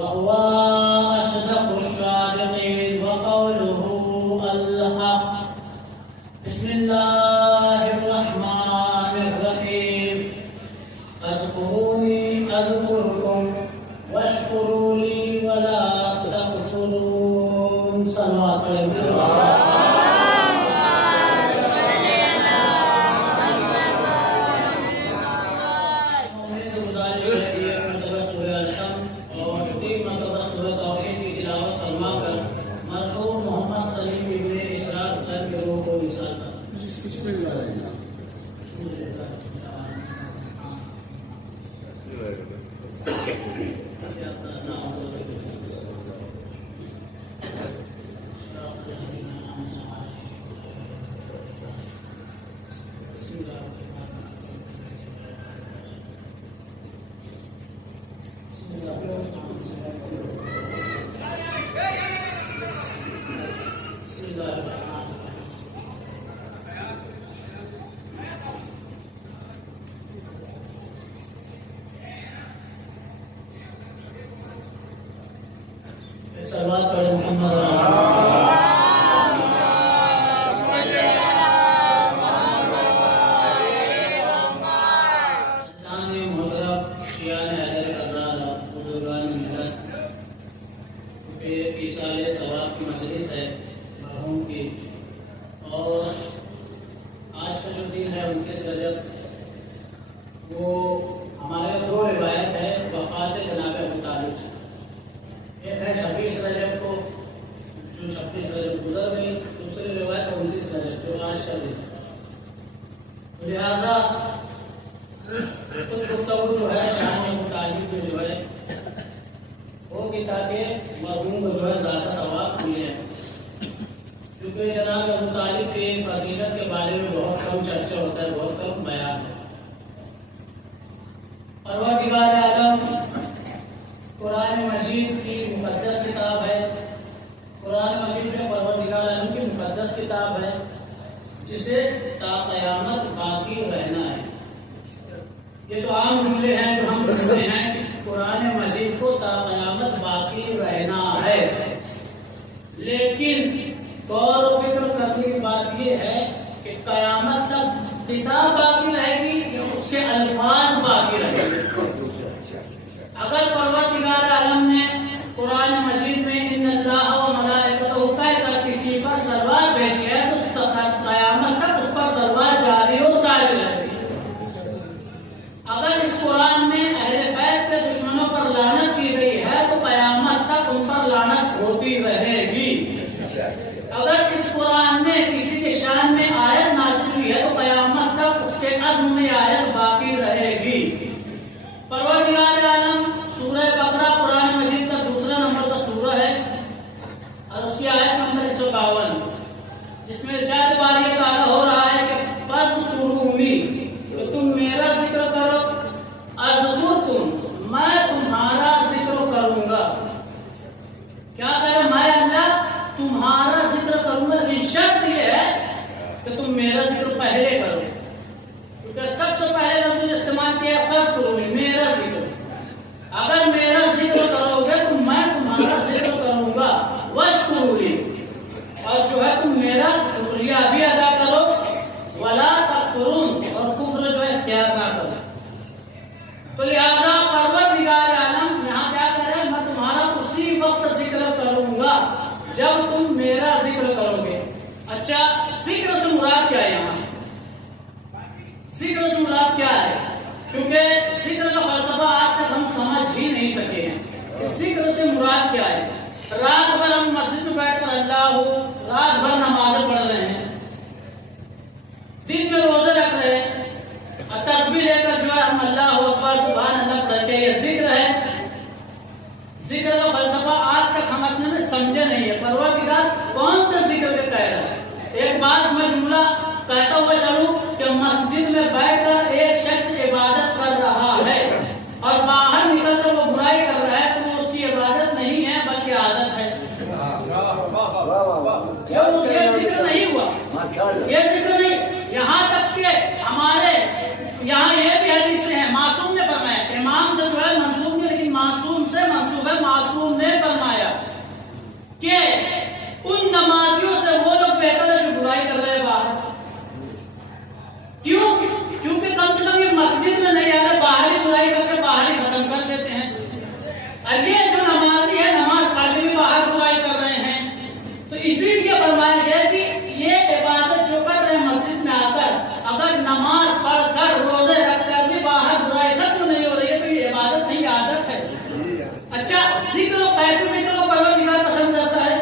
وهو أصدق الصادقين وقوله الحق. بسم الله الرحمن الرحيم. اذكروني أذكركم واشكروا لي ولا تكفرون. صلوات الله. لہذا کچھ گفتگو جو ہے شان متعلق جو ہے ہوگی تاکہ مرحوم کو جو ہے زیادہ ثواب ملے، کیونکہ جناب متعلق کی فضیلت کے بارے میں بہت کم چرچا ہوتا ہے، بہت کم بیان ہے۔ پروردگار عالم قرآن مجید کی مقدس کتاب ہے، قرآن مجید جو پروردگار عالم کی مقدس کتاب ہے جسے تا قیامت باقی رہنا ہے۔ یہ تو عام جملے ہیں جو ہم سنتے ہیں، قرآن مجید کو تا قیامت باقی رہنا ہے، لیکن غور و فکر کرنے کی بات یہ ہے کہ قیامت تک کتاب باقی رہے گی یا اس کے الفاظ باقی رہیں گے۔ اگر پروردگار عالم نے قرآن مجید میں ان اللہ و ملائکتہ کہہ کر کسی پر صلوات بھیجی ہے تو قیامت تک اس پر صلوات جاری و ساری رہے گی۔ اگر اس قرآن میں اہل بیت کے دشمنوں پر لعنت کی گئی ہے تو قیامت تک ان پر لعنت ہوتی رہے گی۔ اگر اس قرآن میں کسی کے شان میں آیت نازل ہوئی ہے تو قیامت تک اس کے عزم میں آیت باقی رہے گی۔ پروردگار عالم سورہ بقرہ قرآن مجید کا دوسرا نمبر کا سورہ ہے اور اس کی آیت نمبر 152، جس میں ارشاد باری تعالیٰ ہو رہا ہے کہ فَاذْكُرُونِی، تو تم میرا ذکر کرو، اذکرکم، میں تمہارا ذکر کروں گا۔ کیا کرے؟ میں اللہ تمہارا ذکر کروں گا، لیکن شرط یہ ہے کہ تم میرا ذکر پہلے کرو، کیونکہ سب سے پہلے لفظ استعمال کیا ہے فَاذْكُرُونِی، میرا ذکر۔ اگر میرا ذکر کرو گے تو میں تمہارا ذکر کروں گا، وَاشْكُرُوا لِی، اور جو ہے تم میرا شکریہ بھی ادا کرو، وَلَا تَکْفُرُونَ، اور کفر جو ہے اختیار نہ کرو۔ تو لہذا پروردگار عالم یہاں کیا کہہ رہے ہیں؟ میں تمہارا اسی وقت ذکر کروں گا جب تم میرا ذکر کرو گے۔ اچھا، ذکر سے مراد کیا ہے؟ یہاں ذکر سے مراد کیا ہے؟ کیونکہ ذکر کا فلسفہ آج تک ہم سمجھ ہی نہیں سکے ہیں کہ ذکر سے مراد کیا ہے۔ رات بھر ہم مسجد میں بیٹھ کر اللہ رات بھر نمازیں پڑھ رہے ہیں، دن میں روزے رکھ رہے ہیں، اور تسبیح لے کر جو ہے ہم اللہ اکبر سبحان اللہ پڑھتے ہیں، یہ ذکر ہے۔ ذکر کا فلسفہ آج تک ہم اصل میں سمجھے نہیں ہے۔ پروردگار کون سے ذکر کے کہہ رہا ہے؟ ایک بات میں جملہ کہتا ہوا چلوں کہ مسجد میں بیٹھ کر ایک شخص عبادت کر رہا ہے اور باہر نکل کر وہ برائی کر رہا ہے تو وہ اس کی عبادت نہیں ہے بلکہ عادت ہے۔ یہ ذکر نہیں ہوا، یہ ذکر نہیں۔ یہاں تک کہ ہمارے یہاں یہ بھی حدیث ہیں، معصوم نے فرمایا، امام سے جو ہے منسوب نہیں لیکن معصوم سے منسوب ہے، معصوم اور یہ جو نمازی ہے نماز پڑھ کے بھی باہر برائی کر رہے ہیں، تو اسی لیے فرمایا گیا کہ یہ عبادت جو کر رہے ہیں مسجد میں آ کر، اگر نماز پڑھ کر روزے رکھ کر بھی باہر برائی ختم نہیں ہو رہی ہے تو یہ عبادت نہیں، عادت ہے۔ اچھا، ذکر کیسے ذکر کو پروردگار پسند کرتا ہے؟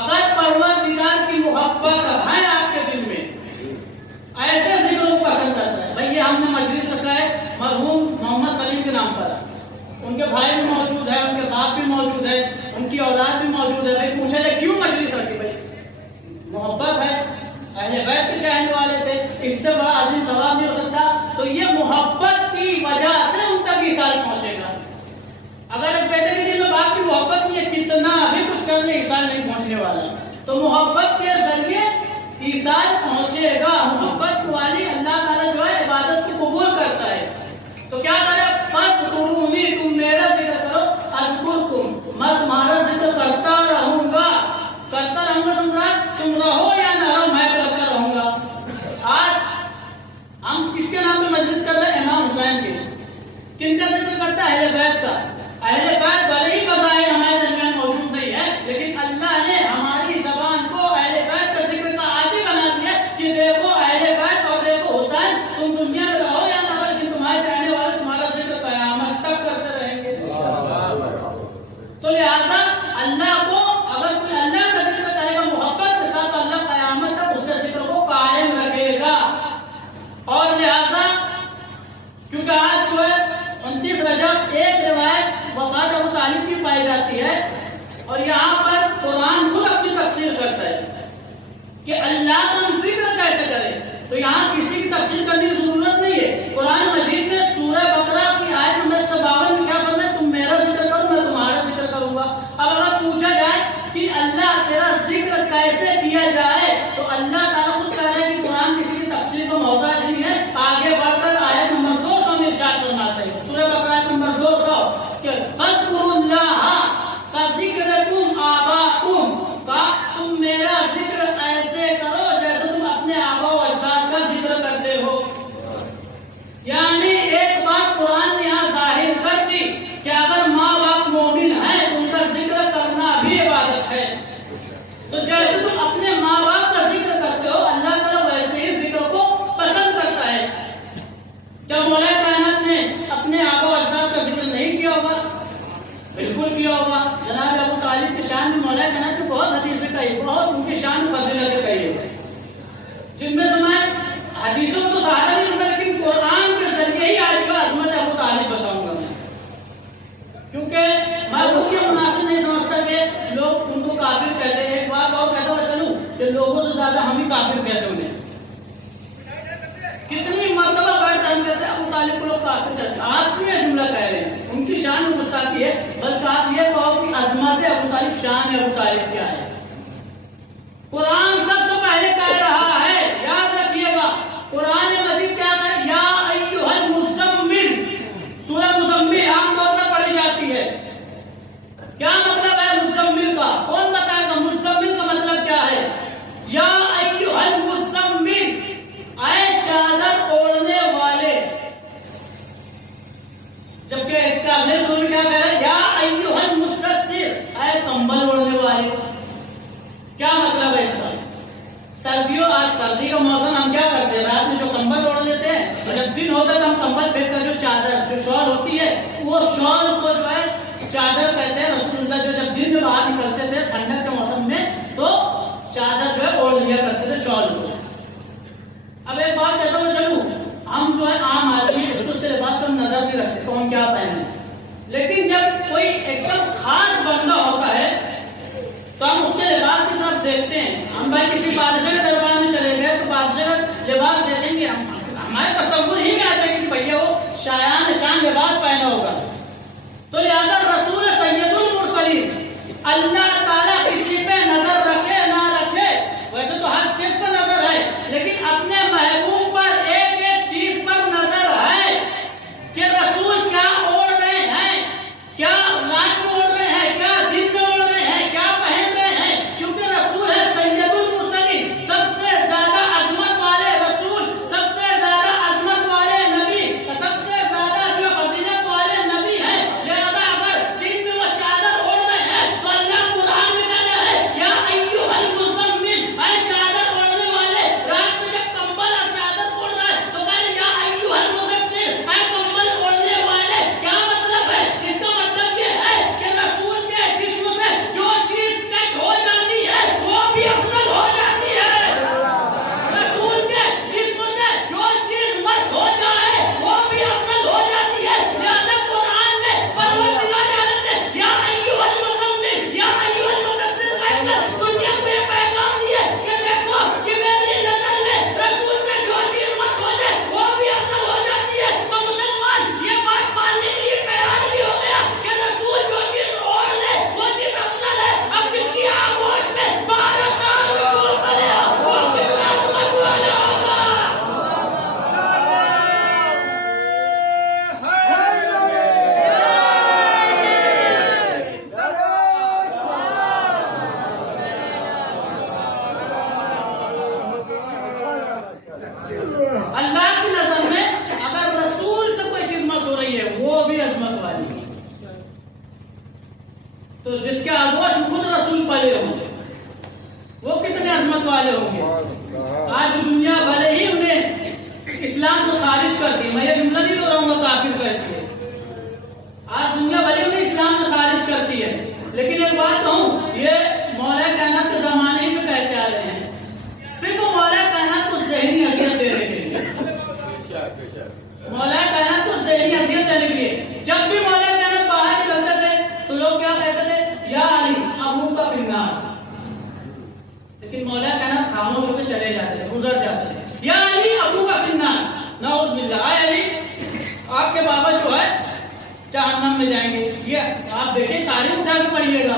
اگر پروردگار کی محبت ہے آپ کے دل میں، ایسے ذکر کو پسند کرتا ہے۔ بھائی یہ ہم نے مجلس رکھا ہے مرحوم محمد سلیم کے نام پر، ان کے بھائی بھی موجود ہے، ان کے باپ بھی موجود ہے، ان کی اولاد بھی موجود ہے۔ بھائی پوچھا جائے کیوں مجلس رکھی؟ بھائی محبت ہے، اہل بیت کے چاہنے والے تھے، اس سے بڑا عظیم ثواب نہیں ہو سکتا۔ تو یہ محبت کی وجہ سے ان تک ایصال پہنچے گا۔ اگر ایک بیٹے کے دل میں باپ کی محبت نہیں ہے، کتنا بھی کچھ کرنے ایصال نہیں پہنچنے والا۔ تو محبت کے ذریعے ایصال پہنچے گا۔ محبت والی اللہ تعالیٰ جو ہے عبادت کو قبول کرتا ہے۔ تو کیا کرے؟ فاذکرونی، تم میرا ذکر کرو، اذکرکم، میں تمہارا ذکر کرتا رہوں گا۔ کرتا رہوں گا سمجھا، تم رہو یا نہ رہو میں کرتا رہوں گا۔ آج ہم کس کے نام پہ مجلس کر رہے ہیں؟ امام حسین کے۔ کن کا ذکر کرتا ہے؟ اہل بیت کا۔ اہل بیت بھلے ہی بظاہر ہمارے درمیان موجود نہیں ہے، لیکن اللہ نے ہماری زبان کو اہل بیت کا ذکر کا عادی بنا دیا کہ دیکھو اہل بیت اور دیکھو حسین، تم دنیا میں رہو یا نہ رہو لیکن تمہارے چاہنے والے تمہارا ذکر قیامت تک کرتے رہیں گے۔ تو لہذا اللہ کو اگر کوئی اللہ کا ذکر کرے گا محبت کے ساتھ، اللہ قیامت تک اس کے ذکر کو قائم رکھے گا۔ اور لہذا کیونکہ آج جو ہے 29 رجب ایک روایت وفات ابو طالب کی پائی جاتی ہے، اور یہاں پر قرآن خود اپنی تفسیر کرتا ہے کہ اللہ کا ہم ذکر کیسے کریں۔ تو یہاں کسی کی تفسیر کرنے کی ضرورت نہیں ہے۔ قرآن مجید میں سورہ بقرہ کی آیت نمبر 152 میں کیا فرمایا؟ تم میرا ذکر کرو میں تمہارا ذکر کروں گا۔ اب اگر پوچھا جائے کہ اللہ تیرا ذکر کیسے کیا جائے، تو اللہ تعالیٰ خود کہہ رہا ہے کہ قرآن کسی کی تفسیر کو محتاج نہیں ہے۔ آگے بڑھ کر آیت نمبر 200 میں ارشاد فرماتا ہے، سورہ بقرہ آیت نمبر 200 کہ فاذکروا اللہ کذکرکم آباءکم، تم میرا ذکر ایسے کرو جیسے تم اپنے آبا و اجداد کا ذکر کرتے ہو۔ یعنی ایک بات قرآن نے یہاں ظاہر کر دی کہ اگر ماں باپ مومن ہیں تو ان کا ذکر کرنا بھی عبادت ہے۔ تو جیسے تم اپنے ماں باپ کا ذکر کرتے ہو، اللہ تعالیٰ ویسے ہی ذکر کو پسند کرتا ہے۔ کیا مولا کائنات نے اپنے آبا و اجداد کا ذکر نہیں کیا ہوگا؟ بالکل کیا ہوگا۔ جناب ابو طالب کی شان میں مولا کائنات نے بہت حدیثیں کہی، بہت ان کی شان فضیلتیں کہی ہے، جن میں سے میں حدیثوں کو تو زیادہ نہیں ہوتا، لیکن قرآن کے ذریعے ہی آج جو عظمت ابو طالب بتاؤں گا میں، کیونکہ میں وہ یہ مناسب نہیں سمجھتا کہ لوگ ان کو کافر کہتے ہیں۔ ایک بات اور کہتا ہوں چلوں کہ لوگوں سے زیادہ ہم ہی کافر کہتے ہیں انہیں۔ کتنی مرتبہ بیٹھ کر کہتے ہیں ابو طالب کو لوگ کافر کہتے ہیں۔ آپ کیوں یہ جملہ کہہ رہے ہیں؟ ان کی شان میں گستاخی ہے، بلکہ آپ یہ کہو کہ عظمت ابو طالب، شان ابو طالب کیا ہے۔ قرآن سب سے پہلے کہہ رہا ہے، یاد رکھیے گا، قرآن مجید کیا کہے؟ یا ایھا المزمل، سورہ مزمل عام طور پر پڑھی جاتی ہے۔ کیا مطلب ہے مزمل کا؟ کون بتائے گا مزمل کا مطلب کیا ہے؟ یا ایھا المزمل، اے چادر اوڑھنے والے۔ جبکہ اس کا اگلے سورہ میں کیا کہہ رہا ہے؟ یا ایھا المدثر، اے کمبل اوڑھنے والے۔ کیا مطلب ہے اس کا؟ سردیوں، آج سردی کا موسم، ہم کیا کرتے ہیں؟ رات میں جو کمبل اوڑھ لیتے ہیں، اور جب دن ہوتا ہے تو ہم کمبل پھینک کر جو چادر، جو شال ہوتی ہے، وہ شال کو جو ہے چادر کہتے ہیں۔ رسول اللہ جو جب دن میں باہر نکلتے تھے ٹھنڈک کے موسم میں تو چادر جو ہے اوڑھ لیا کرتے تھے، شال کو۔ اب ایک بات کہتا ہوں چلو، ہم جو ہے عام آدمی اس کے لباس پر نظر نہیں رکھتے کون کیا پہنے، لیکن جب کوئی ایک دم خاص بندہ ہوتا ہے تو ہم اس کے لباس کی طرف دیکھتے ہیں۔ ہم بھائی کسی بادشاہ کے دربار میں چلے گئے تو بادشاہ کا لباس دیکھیں گے، ہمارے تصور ہی میں آ جائے گا کہ بھیا وہ شایان شان لباس پہنا ہوگا۔ تو لہذا رسول سید المرسلین، اللہ تعالیٰ کسی پہ نظر رکھے نہ رکھے، ویسے تو ہر چیز پر نظر ہے، لیکن اپنے محبوب پر ایک ایک چیز پر نظر ہے کہ رسول کیا اوڑھ رہے ہیں، کیا رات میں اوڑھ رہے ہیں، کیا دن میں اوڑھ رہے ہیں، کیا پہن رہے ہیں، کیونکہ رسول ہے سید المرسلین، سب سے زیادہ عظمت والے رسول، سب سے زیادہ عظمت تو جس کے آغوش خود رسول پلے ہوں گے وہ کتنے عظمت والے ہوں گے. آج دنیا بھلے ہی انہیں اسلام سے خارج کر دی, میں یہ جملہ نہیں دو رہا ہوں گا کافر کرتی ہے, آج دنیا بھلے انہیں اسلام سے خارج کرتی ہے, لیکن ایک بات کہوں, یہ مولا کائنات کے زمانے ہی سے کہتے آ رہے ہیں, صرف مولا کائنات کو ذہنی اذیت دینے کے لیے, مولا کائنات کو ذہنی اذیت دینے کے لیے. جب بھی مولا کائنات باہر نکلتے تھے تو لوگ کیا کہتے تھے, یا علی ابو کا فنار, لیکن مولا کائنات خاموش ہو کے چلے جاتے تھے, گزر جاتے تھے. یا علی ابو کا فنار, نعوذ باللہ, اے علی آپ کے بابا جو ہے جہنم میں جائیں گے. یہ آپ دیکھیں تاریخ اٹھا کے پڑھیے گا,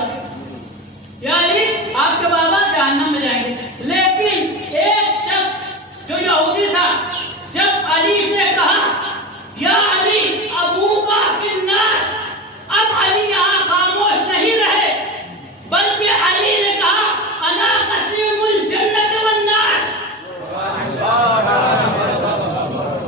یا علی آپ کے بابا جہنم میں جائیں گے. لیکن ایک شخص جو یہودی تھا, جب علی سے کہا یا علی ابو کا فنار, اب علی یہاں خاموش نہیں رہے, بلکہ علی نے کہا انا قسیم الجنت والنار.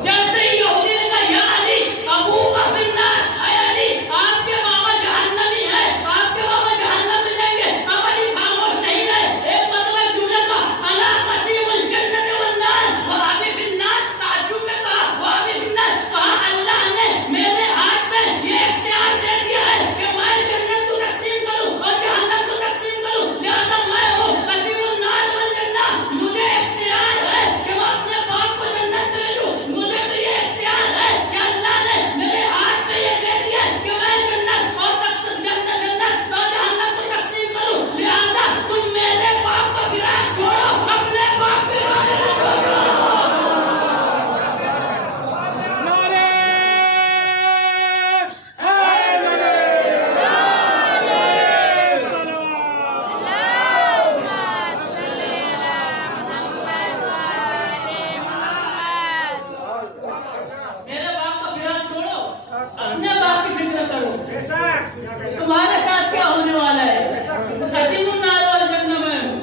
جیسے ہی یہودی نے کہا یا علی ابو کا فنار, اے علی آپ کے بابا جہنمی ہے, آپ کے بابا جہنم میں جائیں گے, اب علی خاموش نہیں رہے. ایک مرتبہ جملے کا انا قسیم الجنت والنار وہ ابھی فنار, تعجب میں کہا وہ ابھی فنار, کہا اللہ نے میرے ہاتھ میں یہ اختیار دے دیا ہے کہ میں جنت کو تقسیم کروں اور جہنم کو تقسیم کروں, لہذا میں ہوں قسیم النار والجنہ. مجھے اختیار ہے کہ میں اپنے باپ کو جنت میں بھیجوں, مجھے تو یہ اختیار ہے کہ اللہ نے میرے ہاتھ میں یہ دے دیا ہے کہ میں جنت اور جنت اور جہنم کو تقسیم کروں, لہذا تم میرے باپ کو فراق چھوڑو, اپنے باپ کے بارے میں سوچو. میرے باپ کا فراق چھوڑو, اپنے باپ کی فکر کرو, تمہارے ساتھ کیا ہونے والا ہے, قسیم النار والجنہ میں ہوں.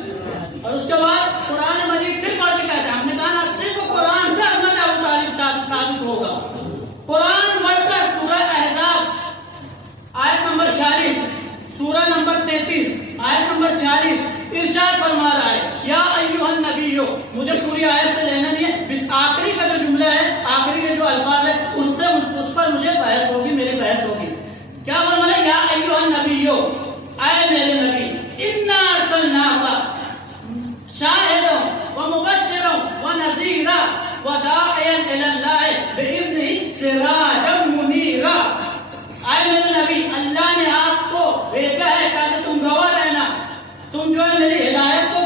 اور اس کے بعد قرآن مجید پھر پڑھ کے کہتے ہیں, ہم نے کہا نا صرف قرآن سے حضرت ابو طالب ثابت ہوگا. قرآن پڑھ کر سورہ احزاب آیت نمبر 46, سورہ نمبر 33 آیت نمبر 46 ارشاد فرما رہا ہے یا ایھا النبی. مجھے پوری آیت سے لینا نہیں ہے, بس آخری کا جو جملہ ہے, آخری کے جو الفاظ ہے اس پر مجھے بحث ہوگی, میری بحث ہوگی. کیا فرما رہا ہے, یا ایھا النبی, اے میرے نبی, انا ارسلناک شاہدا ومبشرا ونذیرا وداعیا الی اللہ باذنہ سراجا منیرا. اے میرے نبی, اللہ نے آپ کو بھیجا ہے تاکہ تم گواہ رہنا, تم جو ہے میری ہدایت کو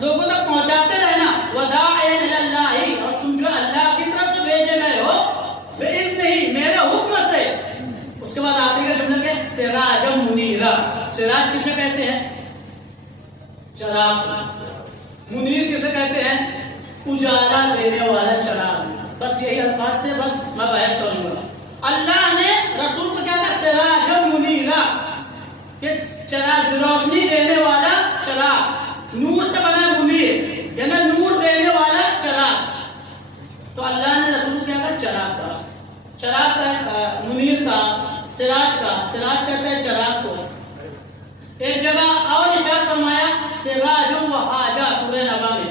لوگوں تک پہنچاتے رہنا, وداعیا الی اللہ, اور تم جو اللہ کی طرف سے بھیجے گئے ہو باذنہ, میرے حکم سے. اس کے بعد آخری کا جملہ کیا, سراجا منیرا. سراج کسے کہتے ہیں, چراغ. منیر کسے کہتے ہیں, اجالا دینے والا چراغ. بس یہی الفاظ سے بس میں بحث کروں گا. اللہ نے رسول کو کیا کہا, سراج منیرا, یہ چراغ, روشنی دینے والا چراغ. نور سے بنا منیر, یعنی نور دینے والا چراغ. تو اللہ نے رسول کو کیا کہا, چراغ کا. چراغ کا, منیر کا, سراج کا. سراج کہتے ہیں چراغ کو. ایک جگہ اور ارشاد فرمایا سراج وحاجا, سورہ نبا میں,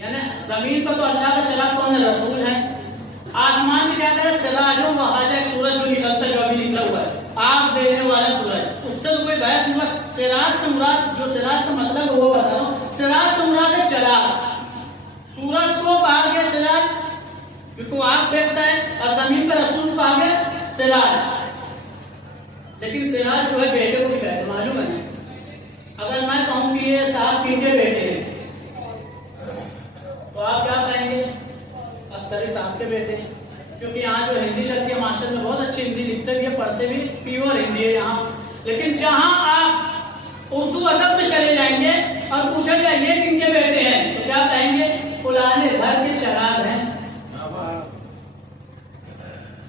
یعنی زمین پر تو اللہ کا چراغ کون ہے, رسول ہے. آسمان میں کیا کرے, سراج وحاجا, ایک سورج جو نکلتا ہے, جو ابھی نکلا ہوا ہے, آگ دینے والا سورج. اس سے تو کوئی بحث نہیں. بس سراج سے مراد, جو سراج کا مطلب ہے وہ بتا رہا ہوں. سراج سے مراد ہے چراغ. سورج کو کہا گیا سراج کیونکہ وہ آگ پھینکتا ہے, اور زمین پر رسول کو کہا گیا سراج. لیکن سراج جو ہے بیٹے کو بھی کہتے ہیں, معلوم ہے. اگر میں کہوں کہ یہ 7 پیٹے بیٹے ہیں تو آپ کیا کہیں گے, عسکری صاحب کے بیٹے ہیں. کیونکہ یہاں جو ہندی چلتی ہے ماشاء اللہ بہت اچھی ہندی لکھتے بھی ہے, پڑھتے بھی, پیور ہندی ہے یہاں. لیکن جہاں آپ اردو ادب میں چلے جائیں گے اور پوچھا جائے یہ کن کے بیٹے ہیں, تو کیا کہیں گے, فلانے گھر کے چراغ ہیں,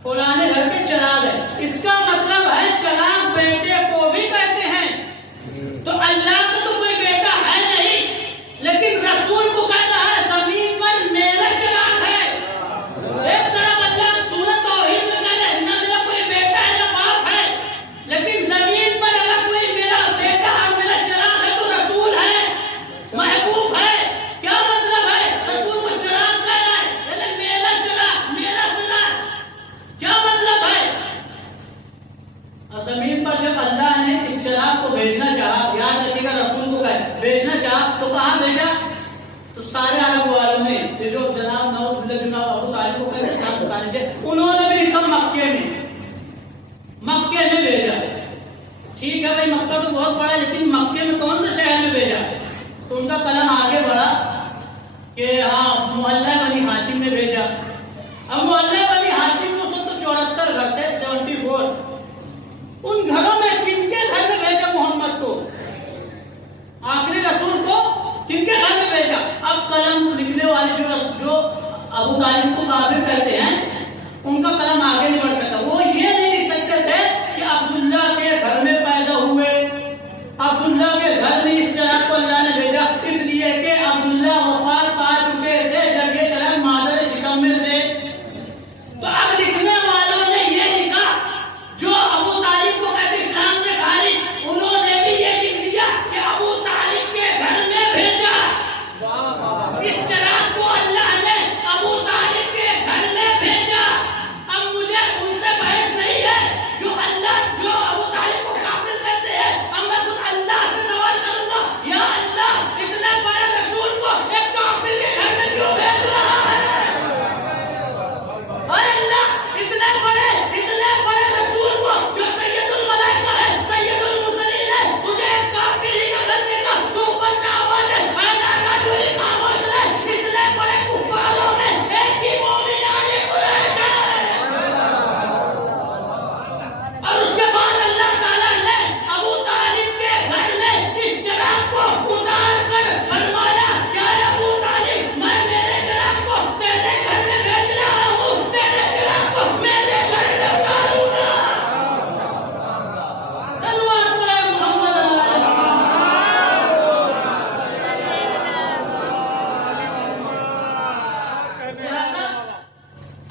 فلانے گھر کے چراغ ہے. اس کا مطلب ہے چراغ بیٹے کو بھی کہتے ہیں. تو اللہ کا تو کوئی بیٹا ہے نہیں, لیکن رسول کو کہتا ہے زمین پر میرا چراغ ہے. ایک طرف اللہ سورۃ توحید میں کہہ رہے نہ میرا کوئی بیٹا ہے نہ باپ ہے, لیکن زمین پر اگر کوئی کہاں بھیجا؟ تو سارے عرب والوں نے یہ جو جناب نوف جناب ابو طالب کو کہتے اسلام سکھانے چاہیے، انہوں نے بھی لکھا مکے میں بھیجا۔ ٹھیک ہے بھائی، مکہ تو بہت بڑا ہے، لیکن مکے میں کون سے شہر میں بھیجا؟ تو ان کا قلم آگے بڑھا کہ ہاں محلہ بنی ہاشم میں بھیجا۔ اب محلہ بنی ہاشم میں اس وقت 74 گھر تھے، 74۔ ان گھروں میں کن کے گھر میں بھیجا محمد کو؟ آخری رسول کو کن کے گھر میں بھیجا؟ اب قلم لکھنے والے جو ابو طالب کو کافر کہتے ہیں، ان کا قلم آگے نہیں بڑھ سکتا۔ وہ یہ نہیں لکھ سکتے تھے کہ عبداللہ کے گھر میں پیدا ہوئے، عبداللہ کے گھر میں اس چراغ کو اللہ نے بھیجا، اس لیے کہ عبداللہ وفات پا چکے تھے جب یہ چراغ مادر شکم میں تھے۔ تو اب لکھنے والوں نے یہ لکھا، جو ابو طالب کو کہتے اسلام سے خارج، انہوں نے بھی یہ لکھ دیا کہ ابو طالب کے گھر میں بھیجا۔ اس چراغ کو اللہ نے ابو طالب کے گھر میں بھیجا۔ اب مجھے ان سے بحث نہیں ہے جو ابو طالب کو کافر کہتے ہیں۔ اب میں خود اللہ سے سوال کروں گا، یا اللہ اتنے بڑے رسول کو ایک کافر کے گھر میں کیوں بھیج رہا ہے؟ اے اللہ، اتنے بڑے رسول کو جو سید الملائکہ ہے، سید المرسلین ہے، تجھے ایک کافر ہی کا گھر دے گا؟ تو اوپر سے آواز ہے، اے اللہ جو ہی خاموش ہے، اتنے بڑے کفاروں میں ایک ہی مومن علی قریش ہے۔ اور اس کے بعد اللہ تعالیٰ نے ابو طالب کے گھر میں اس چراغ کو اتار کر فرمایا کہ اے ابو طالب، میں میرے چراغ کو تیرے گھر میں بھیج رہا ہوں، تیرے چراغ کو میرے گھر میں اتاروں گا۔ صلو علی محمد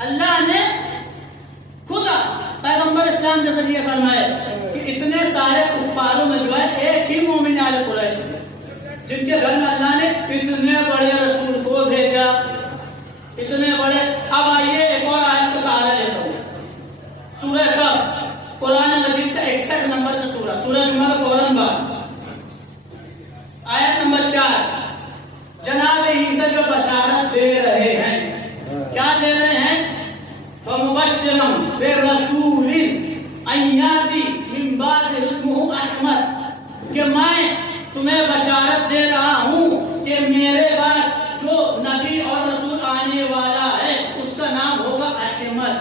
اللہ نے خدا پیغمبر اسلام کے ذریعے فرمایا کہ اتنے سارے کفاروں میں جو ہے ایک ہی مومن علی قریش ہے، جن کے گھر میں اللہ نے اتنے بڑے رسول کو بھیجا، اتنے بڑے۔ اب آئیے ایک اور آیت کا سہارا لیتا ہوں، سورہ صف، قرآن مجید کا 61 نمبر کا سورہ، سورہ جمعہ کا فوراً بعد، آیت نمبر 4۔ جناب عیسیٰ جو بشارت دے رہے ہیں، کیا دے رہے ہیں؟ وَمُبَشِّرًا بِرَسُولٍ أَن يَأْتِي مِن بَعْدِهِ اسْمُهُ أَحْمَدُ، کہ میں تمہیں بشارت دے رہا ہوں کہ میرے بعد جو نبی اور رسول آنے والا ہے اس کا نام ہوگا احمد۔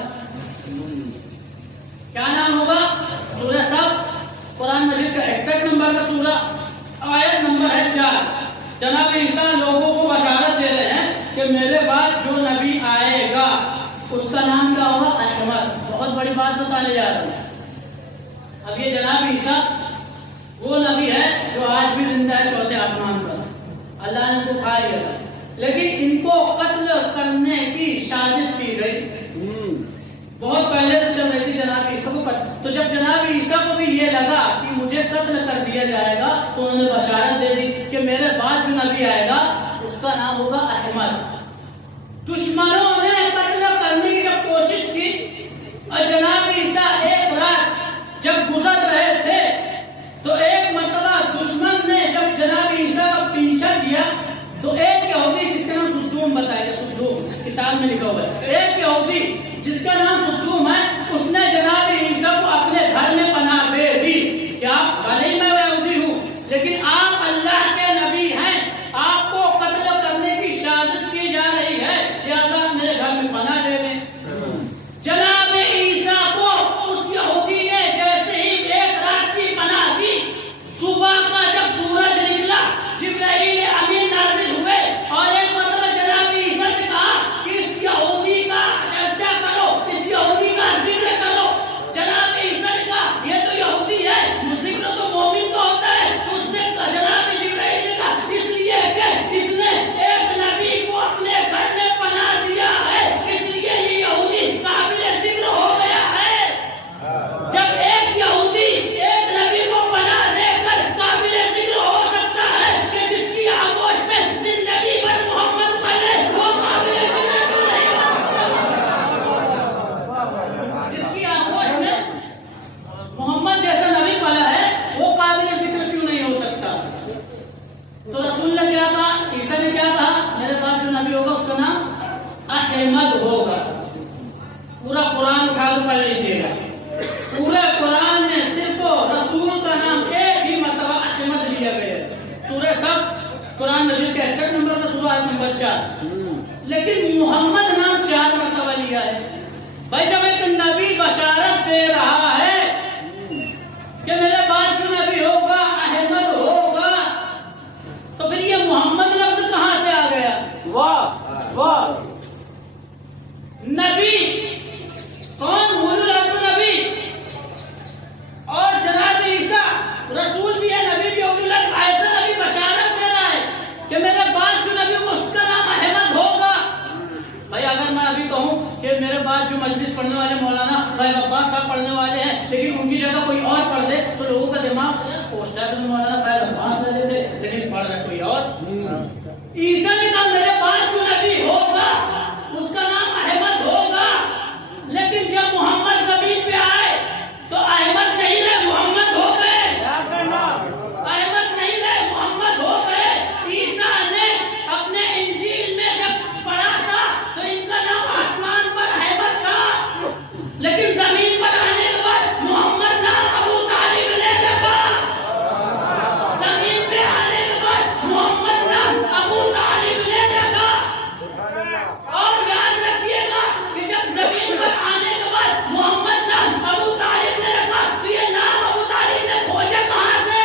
کیا نام ہوگا؟ سورہ صف، قرآن مجید کا 61 نمبر کا سورہ، آیت نمبر ہے 4۔ جناب عیسیٰ لوگوں کو بشارت دے رہے ہیں کہ میرے بعد جو نبی آئے گا اس کا نام کیا ہوگا؟ احمد۔ بہت بڑی بات بتانے جا رہا ہوں۔ اب یہ جناب عیسیٰ وہ نبی ہے جو آج بھی زندہ ہے چوتھے آسمان پر، اللہ نے ان کو کھا لیا، لیکن ان کو قتل کرنے کی سازش کی گئی، بہت پہلے سے چل رہی تھی جناب عیسیٰ کو قتل۔ تو جب جناب عیسیٰ کو بھی یہ لگا کہ مجھے قتل کر دیا جائے گا تو انہوں نے بشارت دے دی کہ میرے بعد جو نبی آئے گا اس کا نام ہوگا احمد۔ دشمنوں نے قتل کرنے کی جب کوشش کی اور جناب عیسیٰ ایک رات جب گزر رہے تھے تو ایک مرتبہ دشمن نے جب جناب عیسیٰ کا پیچھا کیا تو ایک یہودی جس کا نام صدوم بتایا گیا، صدوم کتاب میں لکھا ہوا ہے، ایک یہودی جس کا نام صدوم ہے، اس نے جناب عیسیٰ کو اپنے گھر میں پناہ دے دی کہ آپ بھلے ہی میں یہودی ہوں لیکن آپ اللہ کے نبی ہیں، آپ کو قتل کرنے کی سازش کی جا رہی ہے، لہذا آپ میرے گھر میں پناہ لے لیں۔ جناب عیسیٰ کو اس یہودی نے جیسے ہی نمبر 4. لیکن محمد نام 4 مرتبہ لیا ہے. بھائی جب ایک نبی بشارت دے رہا ہے کہ میرے بعد جو نبی ہوگا احمد ہوگا، تو پھر یہ محمد لفظ کہاں سے آ گیا؟ واہ واہ. نبی کون؟ اولو العزم نبی. اور جناب عیسیٰ رسول بھی ہے، نبی بھی، اولو العزم. ایسا نبی بشارت دے رہا ہے کہ میرے بعد جو نبی ہوگا اس کا نام احمد ہوگا. بھائی اگر میں ابھی کہوں کہ میرے بعد جو مجلس پڑھنے والے مولانا فیض عباس صاحب پڑھنے والے ہیں لیکن ان کی جگہ کوئی اور پڑھ دے تو لوگوں کا دماغ پوچھتا ہے کہ مولانا فیض عباس لے لیتے لیکن پڑھ رہے کوئی اور. عیسیٰ نے کہا میرے بعد جو نبی ہوگا اس کا نام احمد ہوگا. لیکن جب محمد زمین پہ آئے تو احمد نہیں رہے، محمد ہو گئے. احمد نہیں رہے، محمد ہو گئے. عیسیٰ نے اپنے انجیل میں جب پڑھا تھا تو ان کا نام آسمان پر احمد تھا، لیکن زمین پر آنے کے بعد محمد نام ابو طالب نے رکھا. زمین پہ آنے کے بعد محمد نام ابو طالب نے رکھا. اور یاد رکھیے گا کہ جب زمین پر آنے کے بعد محمد نام ابو طالب نے رکھا تو یہ نام ابو طالب نے کھوجا کہاں سے؟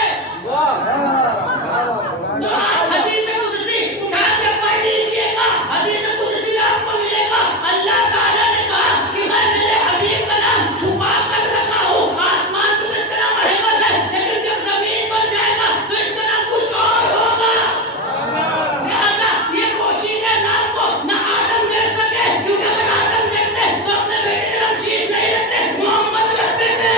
تو آپ حدیث قدسی اٹھا کے پڑھ لیجیے گا. حدیث قدسی میں آپ کو ملے گا اللہ تعالیٰ نے کہا کہ میں میرے حبیب کا نام چھپا کر رکھا ہوں. آسمان تو اس کا نام احمد ہے لیکن جب زمین پر جائے گا تو اس کا نام کچھ اور ہوگا. لہذا یہ پوشیدہ نام کو نہ آدم دیکھ سکے، کیونکہ اگر آدم دیکھتے تو اپنے بیٹے کا نام شیش نہیں رکھتے، محمد رکھتے تھے.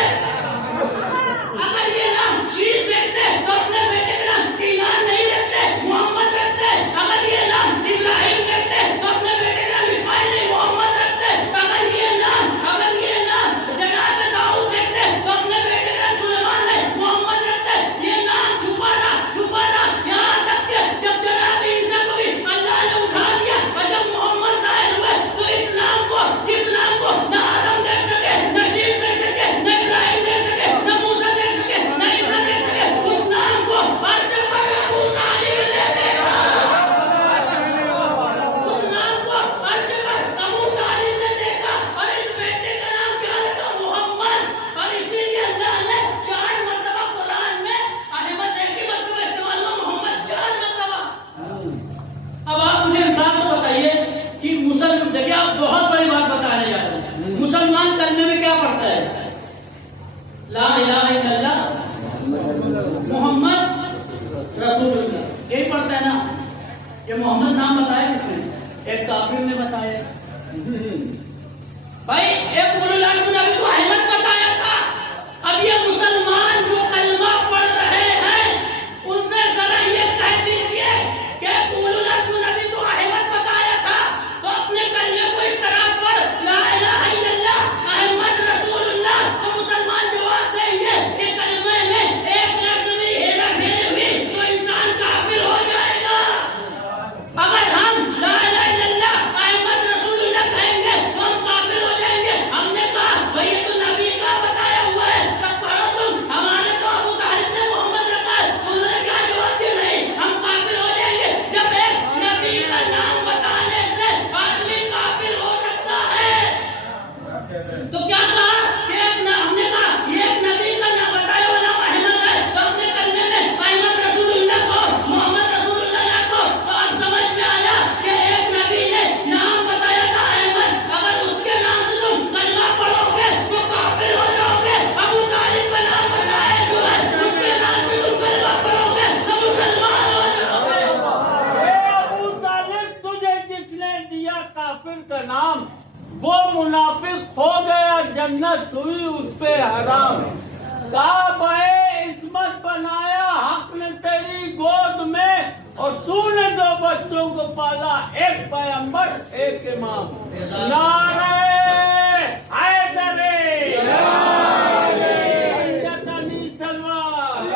اگر یہ نام شیش دیکھتے تو اپنے بیٹے کا نام کینان نہیں رکھتے، محمد رکھتے. اگر یہ نام ابراہیم دیکھتے تو اپنے بیٹے کا نام اسماعیل نہیں، محمد رکھتے. اگر یہ نام جناب داؤد دیکھتے تو اپنے بیٹے کا نام سلیمان نہیں، محمد رکھتے. یہ نام چھپانا یہاں تک کہ جب جناب عیسیٰ کو بھی اللہ نے اٹھا لیا اور جب محمد ظاہر ہوئے تو اس نام کو، جس نام کو نہ آدم دیکھ سکے، نہ شیش دیکھ سکے، نہ ابراہیم دیکھ سکے، نہ موسیٰ دیکھ سکے، نہ عیسیٰ دیکھ سکے، اس نام کو عرش پر ابو طالب نے دیکھا. اس نام کو عرش پر ابو طالب نے دیکھا اور اس بیٹے کا نام کیا رکھا؟ محمد. اور اسی لیے اللہ نے 4 مرتبہ قرآن میں احمد ایک ہی مرتبہ استعمال ہوا، محمد 4 مرتبہ. اب آپ مجھے انصاف سے بتائیے کہ مسلمان، دیکھیے آپ بہت بڑی بات بتانے جا رہے ہیں. مسلمان کلمے میں کیا پڑھتا ہے؟ لا الہ الا اللہ محمد رسول اللہ، یہی پڑھتا ہے نا. یہ محمد نام بتایا کس نے؟ ایک کافر نے بتایا. بھائی ایک اولو العزم نبی کو احمد بتایا تھا. اب یہ مسلمان جو کلمہ پڑھ رہے ہیں ان سے ذرا یہ کہہ دیجئے کہ اولو العزم نبی تو احمد بتایا تھا تو اپنے کلمے کو اس طرح پڑھ، لا الہ الا اللہ احمد رسول اللہ. تو مسلمان جواب دیں گے کہ کلمے میں ایک لفظ بھی ہیرا پھیری ہوئی تو انسان کافر ہو جائے گا. اگر ہم لا الہ الا اللہ احمد رسول اللہ کہیں گے تو ہم کافر ہو جائیں گے. ہم نے کہا بھئی یہ تو نبی کا بتایا ہوا ہے، تب پڑھو تم. ہمارے تو ابو طالب نے محمد رکھا ہے. انہوں نے کیا جواب دیا؟ نہیں، ہم کافر ہو جائیں گے. جب ایک نبی کا نام بتانے سے آدمی کافر ہو سکتا ہے تو کیا کہا کہ ہم نے کہا یہ ایک نبی کا نام بتایا ہوا نام احمد ہے تو اپنے کلمے میں احمد رسول اللہ کو، محمد رسول اللہ کو. تو اب سمجھ میں آیا کہ ایک نبی نے نام بتایا تھا احمد، اگر اس کے نام سے تم کلمہ پڑھو گے تو کافر ہو جاؤ گے. ابو طالب کا نام بتایا جو ہے اس کے نام سے تم کلمہ پڑھو گے تو مسلمان ہو جاؤ گے. ابو طالب تجھے جس نے دیا کافر کا نام وہ منافق ہو گیا، جنت ہوئی اس پہ حرام. کعبہ عصمت بنایا حق نے تیری گود میں اور تو نے 2 بچوں کو پالا، ایک پیغمبر ایک امام. نعرہ حیدر جتنی سلوان.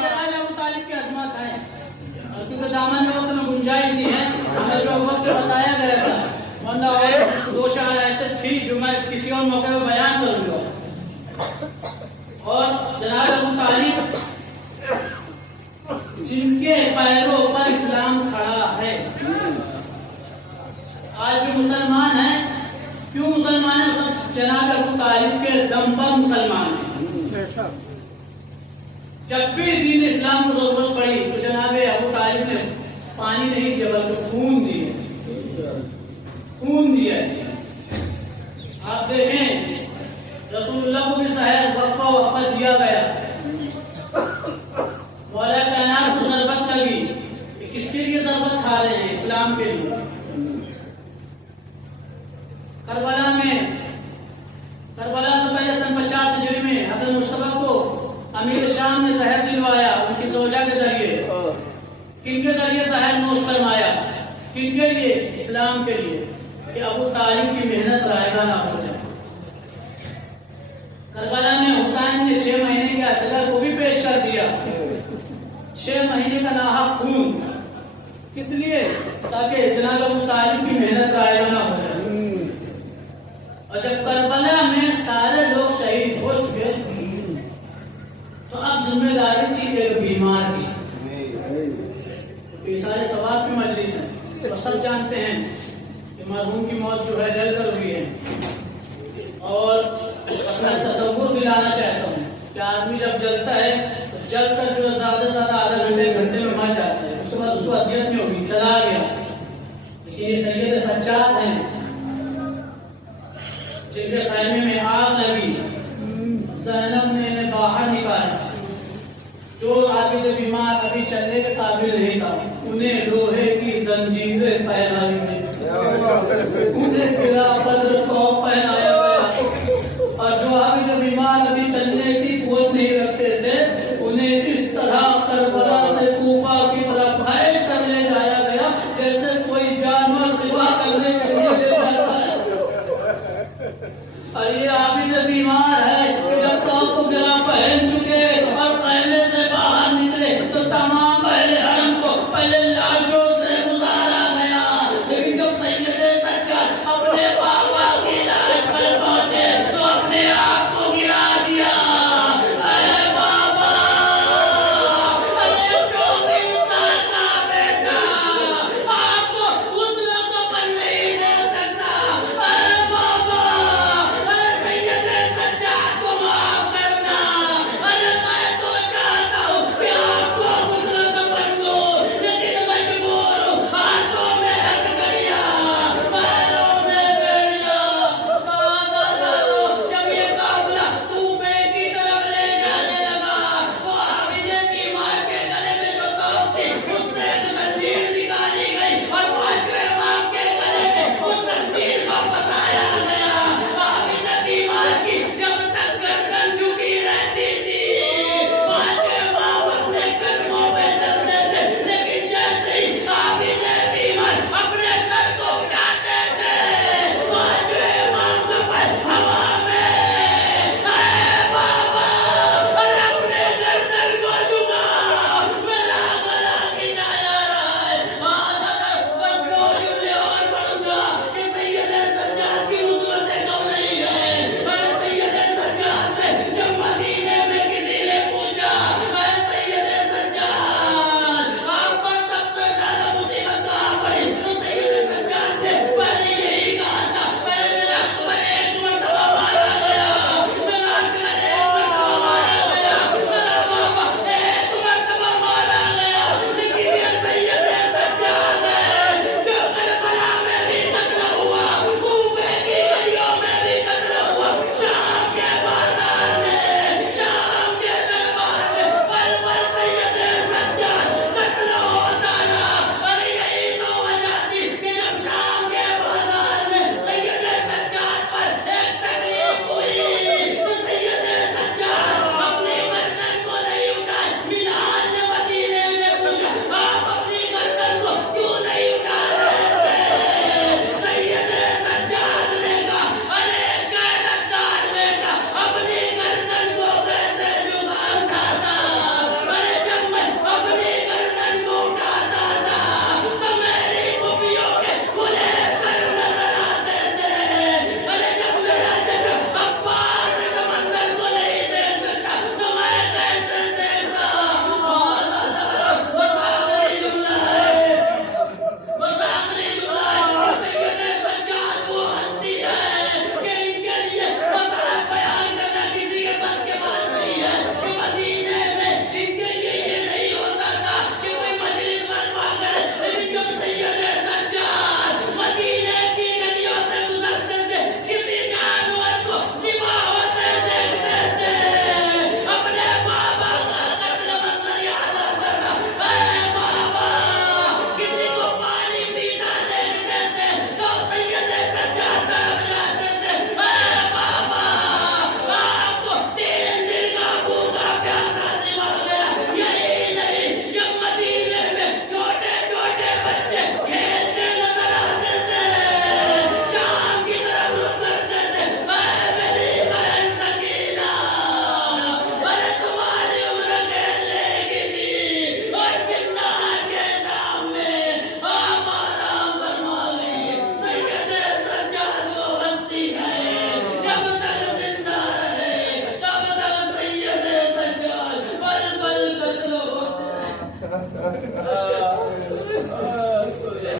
جناب ابو طالب کی عظمت ہے کیونکہ دامن وقت میں گنجائش نہیں ہے. ہمیں جو وقت بتایا گیا تھا ورنہ اور 2-4 آیتیں تھی جو میں کسی اور موقع پہ بیان کروں گا. اور جناب ابو طالب جن کے پیروں پر اسلام کھڑا ہے. آج جو مسلمان ہیں کیوں مسلمان ہیں؟ سب جناب ابو طالب کے دم پر مسلمان ہیں. جب بھی دین اسلام کو ضرورت پڑی تو جناب ابو طالب نے پانی نہیں دیا بلکہ خون دیا. آپ دیکھیں رسول اللہ کو بھی صحیح وقفہ و وقت دیا گیا. مولا کائنات کو ضربت لگی کہ کس کے لیے ضربت کھا رہے ہیں؟ اسلام کے لیے. کربلا سے پہلے سن 50 ہجری میں حسن مشتبہ کو امیر شام نے زہر دلوایا ان کی زوجہ کے ذریعے. کن کے ذریعے زہر نوش فرمایا؟ کن کے لیے؟ اسلام کے لیے، کہ ابو طالب کی محنت رائگاں نہ ہو جائے. کربلا میں حسین نے 6 مہینے کے اصغر کو بھی پیش کر دیا. 6 مہینے کا ناحق خون کس لیے؟ تاکہ جناب ابو طالب کی محنت رائگاں نہ ہو جائے. اور جب کربلا میں سارے لوگ شہید ہو چکے تو اب ذمہ داری تھی ایک بیمار کی. یہ سارے ثواب کی مجلس ہیں اور سب جانتے ہیں کہ مرحوم کی موت جو ہے جل کر ہوئی ہے. اور اپنا تصور دلانا چاہتا ہوں کہ آدمی جب جلتا ہے تو جل کر جو زیادہ سے زیادہ آدھا گھنٹے میں مر جاتا ہے. اس کے بعد اس کو اذیت نہیں ہوگی، چلا گیا. لیکن یہ سید سجاد ہیں جن کے خیمے میں آگ لگی، زینب نے انہیں باہر نکالا. جو عابد بیمار ابھی چلنے کے قابل نہیں تھا انہیں لوہے کی زنجیریں پہنائی گئی، انہیں بلا قدر توپ پہنایا گیا. اور جو عابد بیمار ابھی چلنے کی قوت نہیں رکھتے تھے انہیں اس طرح کربلا سے کوفہ کی طرف بھیج کر لے جایا گیا جیسے کوئی جانور ذبح کرنے کے لیے لے جاتا ہے. اور یہ عابد بیمار ہے کہ جب تو آپ کو گرا پہن چکے